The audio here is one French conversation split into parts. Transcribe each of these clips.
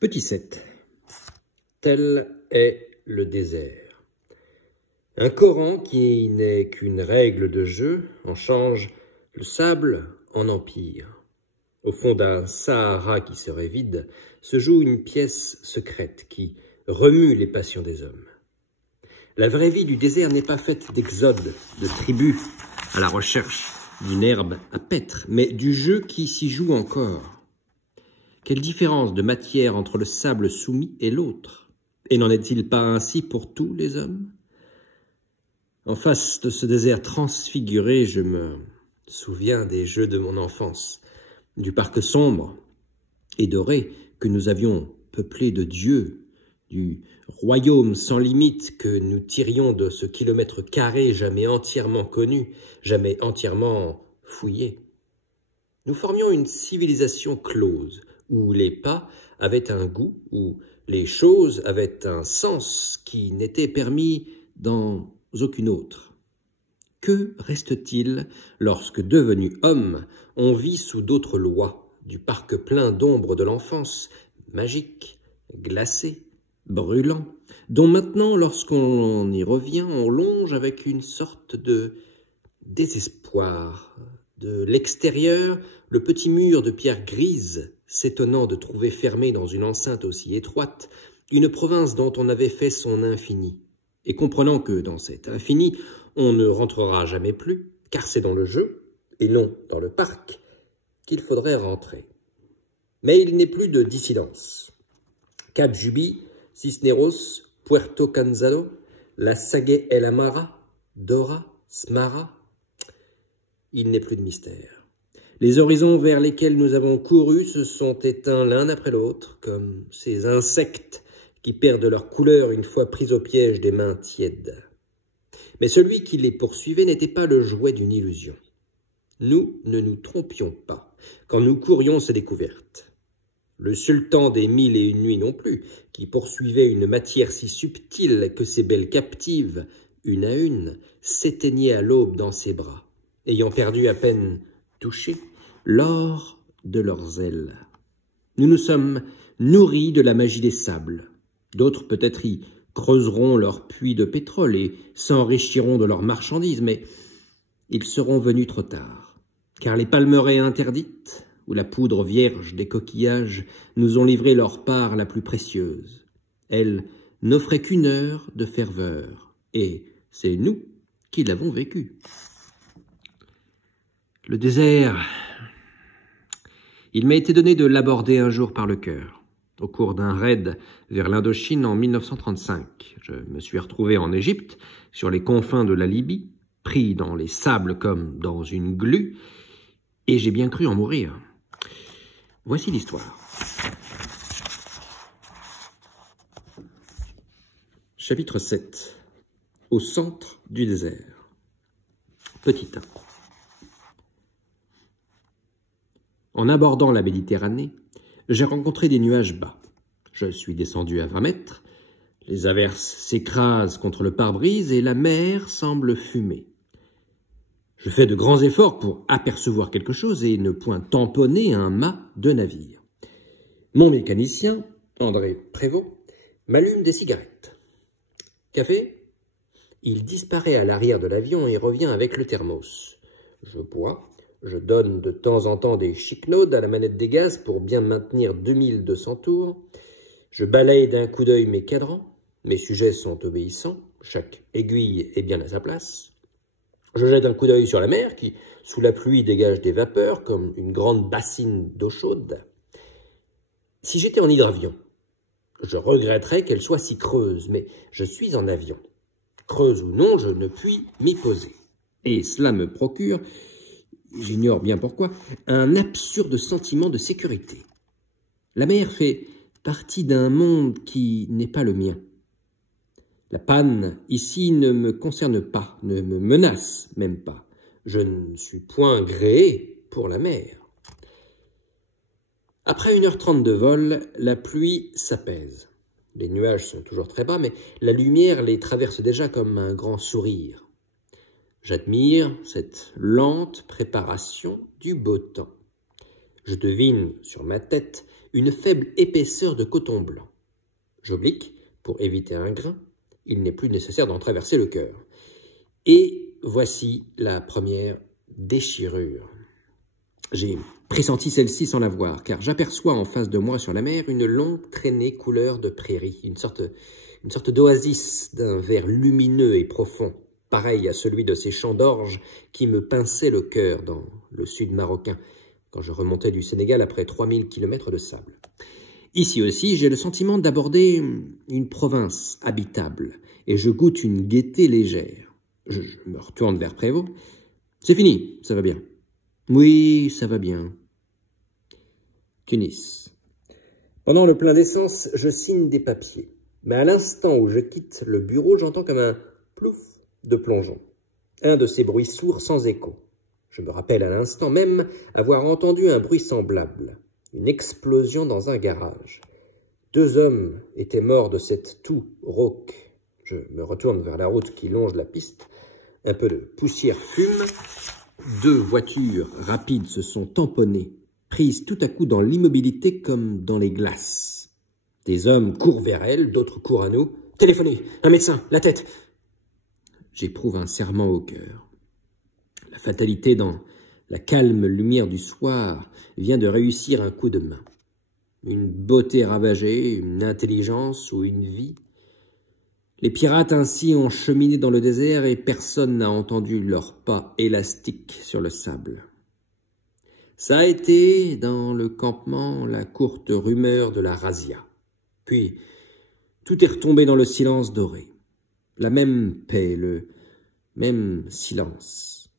Petit 7. Tel est le désert. Un Coran qui n'est qu'une règle de jeu en change le sable en empire. Au fond d'un Sahara qui serait vide se joue une pièce secrète qui remue les passions des hommes. La vraie vie du désert n'est pas faite d'exodes, de tribus à la recherche d'une herbe à paître, mais du jeu qui s'y joue encore. Quelle différence de matière entre le sable soumis et l'autre? Et n'en est-il pas ainsi pour tous les hommes? En face de ce désert transfiguré, je me souviens des jeux de mon enfance, du parc sombre et doré que nous avions peuplé de dieux, du royaume sans limite que nous tirions de ce kilomètre carré jamais entièrement connu, jamais entièrement fouillé. Nous formions une civilisation close, où les pas avaient un goût, où les choses avaient un sens qui n'était permis dans aucune autre. Que reste-t-il lorsque, devenus hommes, on vit sous d'autres lois, du parc plein d'ombre de l'enfance, magique, glacé, brûlant, dont maintenant, lorsqu'on y revient, on longe avec une sorte de désespoir. De l'extérieur, le petit mur de pierre grise, s'étonnant de trouver fermé dans une enceinte aussi étroite, une province dont on avait fait son infini, et comprenant que dans cet infini, on ne rentrera jamais plus, car c'est dans le jeu, et non dans le parc, qu'il faudrait rentrer. Mais il n'est plus de dissidence. Cap Juby, Cisneros, Puerto Cansado, la Sagué El Amara, Dora, Smara, il n'est plus de mystère. Les horizons vers lesquels nous avons couru se sont éteints l'un après l'autre, comme ces insectes qui perdent leur couleur une fois pris au piège des mains tièdes. Mais celui qui les poursuivait n'était pas le jouet d'une illusion. Nous ne nous trompions pas quand nous courions ces découvertes. Le sultan des 1001 nuits non plus, qui poursuivait une matière si subtile que ses belles captives, une à une, s'éteignaient à l'aube dans ses bras, ayant perdu à peine touché l'or de leurs ailes. Nous nous sommes nourris de la magie des sables. D'autres peut-être y creuseront leurs puits de pétrole et s'enrichiront de leurs marchandises, mais ils seront venus trop tard, car les palmeraies interdites, ou la poudre vierge des coquillages, nous ont livré leur part la plus précieuse. Elle n'offrait qu'une heure de ferveur, et c'est nous qui l'avons vécue. Le désert, il m'a été donné de l'aborder un jour par le cœur. Au cours d'un raid vers l'Indochine en 1935, je me suis retrouvé en Égypte, sur les confins de la Libye, pris dans les sables comme dans une glu, et j'ai bien cru en mourir. Voici l'histoire. Chapitre 7. Au centre du désert. Petit 1. En abordant la Méditerranée, j'ai rencontré des nuages bas. Je suis descendu à 20 mètres, les averses s'écrasent contre le pare-brise et la mer semble fumer. Je fais de grands efforts pour apercevoir quelque chose et ne point tamponner un mât de navire. Mon mécanicien, André Prévost, m'allume des cigarettes. Café? Il disparaît à l'arrière de l'avion et revient avec le thermos. Je bois. Je donne de temps en temps des chiquenaudes à la manette des gaz pour bien maintenir 2200 tours. Je balaye d'un coup d'œil mes cadrans. Mes sujets sont obéissants. Chaque aiguille est bien à sa place. Je jette un coup d'œil sur la mer qui, sous la pluie, dégage des vapeurs comme une grande bassine d'eau chaude. Si j'étais en hydravion, je regretterais qu'elle soit si creuse, mais je suis en avion. Creuse ou non, je ne puis m'y poser. Et cela me procure, j'ignore bien pourquoi, un absurde sentiment de sécurité. La mer fait partie d'un monde qui n'est pas le mien. La panne, ici, ne me concerne pas, ne me menace même pas. Je ne suis point gréé pour la mer. Après 1h30 de vol, la pluie s'apaise. Les nuages sont toujours très bas, mais la lumière les traverse déjà comme un grand sourire. J'admire cette lente préparation du beau temps. Je devine sur ma tête une faible épaisseur de coton blanc. J'oblique, pour éviter un grain, il n'est plus nécessaire d'en traverser le cœur. Et voici la première déchirure. J'ai pressenti celle-ci sans la voir, car j'aperçois en face de moi sur la mer une longue traînée couleur de prairie, une sorte d'oasis d'un vert lumineux et profond, pareil à celui de ces champs d'orge qui me pinçaient le cœur dans le sud marocain, quand je remontais du Sénégal après 3000 km de sable. Ici aussi, j'ai le sentiment d'aborder une province habitable, et je goûte une gaieté légère. Je me retourne vers Prévost. « C'est fini, ça va bien. »« Oui, ça va bien. » Tunis. Pendant le plein d'essence, je signe des papiers. Mais à l'instant où je quitte le bureau, j'entends comme un plouf de plongeon. Un de ces bruits sourds sans écho. Je me rappelle à l'instant même avoir entendu un bruit semblable. Une explosion dans un garage. 2 hommes étaient morts de cette toux rauque. Je me retourne vers la route qui longe la piste. Un peu de poussière fume. 2 voitures rapides se sont tamponnées, prises tout à coup dans l'immobilité comme dans les glaces. Des hommes courent vers elles, d'autres courent à nous. « Téléphonez, un médecin, la tête !» J'éprouve un serrement au cœur. La fatalité dans la calme lumière du soir vient de réussir un coup de main. Une beauté ravagée, une intelligence ou une vie. Les pirates ainsi ont cheminé dans le désert et personne n'a entendu leurs pas élastiques sur le sable. Ça a été, dans le campement, la courte rumeur de la razzia. Puis, tout est retombé dans le silence doré. La même paix, le même silence.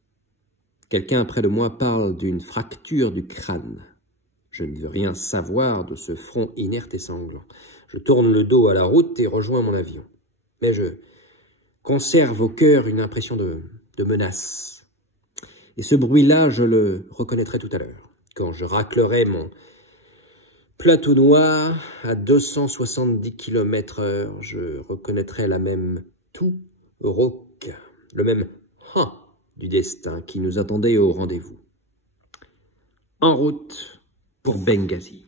Quelqu'un près de moi parle d'une fracture du crâne. Je ne veux rien savoir de ce front inerte et sanglant. Je tourne le dos à la route et rejoins mon avion. Mais je conserve au cœur une impression de menace. Et ce bruit-là, je le reconnaîtrai tout à l'heure, quand je raclerai mon plateau noir à 270 km/h. Je reconnaîtrai la même toux rauque, le même « han » du destin qui nous attendait au rendez-vous. En route pour Benghazi.